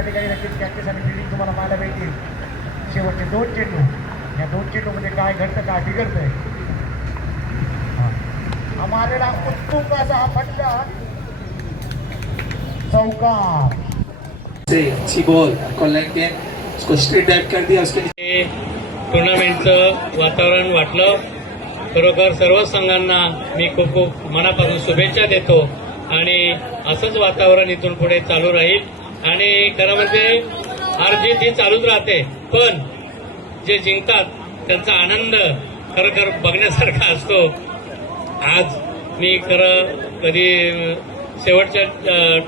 त्या ठिकाणी नक्कीच कॅप्टन आणि फिल्डिंग तुम्हाला पाहायला मिळतील. शेवटचे 2 चेंडू, या 2 चेंडूमध्ये काय घडतं काय बिघडतंय. हा मारलेला उत्तुंग असा हा फटका चौकार से अच्छी बॉल कॉलिंग के उसको स्ट्रेट ड्राइव कर दिया. उसके लिए टुर्नामेंटचं वातावरण वाटलं. खरोखर सर्व संघांना मी खूप खूप मनापासून शुभेच्छा देतो आणि असंच वातावरण इथून पुढे चालू राहील. आणि खरं म्हणजे हार जीत ही चालूच राहते, पण जे जिंकतात त्यांचा आनंद खरोखर बघण्यासारखा असतो. आज मी खरं कधी शेवटच्या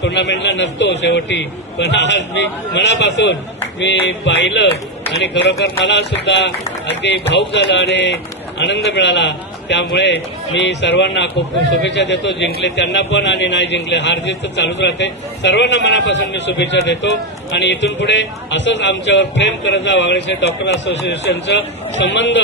टुर्नामेंटला नसतो शेवटी, पण आज मी मनापासून मी पाहिलं आणि खरोखर मला सुद्धा अगदी भावुक झालं आणि आनंद मिळाला. त्यामुळे मी सर्वांना खूप खूप शुभेच्छा देतो. जिंकले त्यांना पण आणि नाही जिंकले हार जीत तर चालूच राहते. सर्वांना मनापासून मी शुभेच्छा देतो आणि इथून पुढे असंच आमच्यावर प्रेम करत जा. वागळेचे डॉक्टर असोसिएशनचं संबंध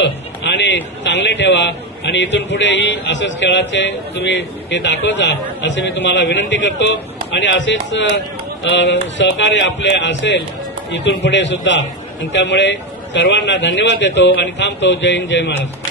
आणि चांगले ठेवा आणि इथून पुढेही असंच खेळाचे तुम्ही हे दाखवत जा असे मी तुम्हाला विनंती करतो. आणि असेच सहकार्य आपले असेल इथून पुढे सुद्धा. आणि त्यामुळे सर्वांना धन्यवाद देतो आणि थांबतो. जय हिंद, जय महाराष्ट्र.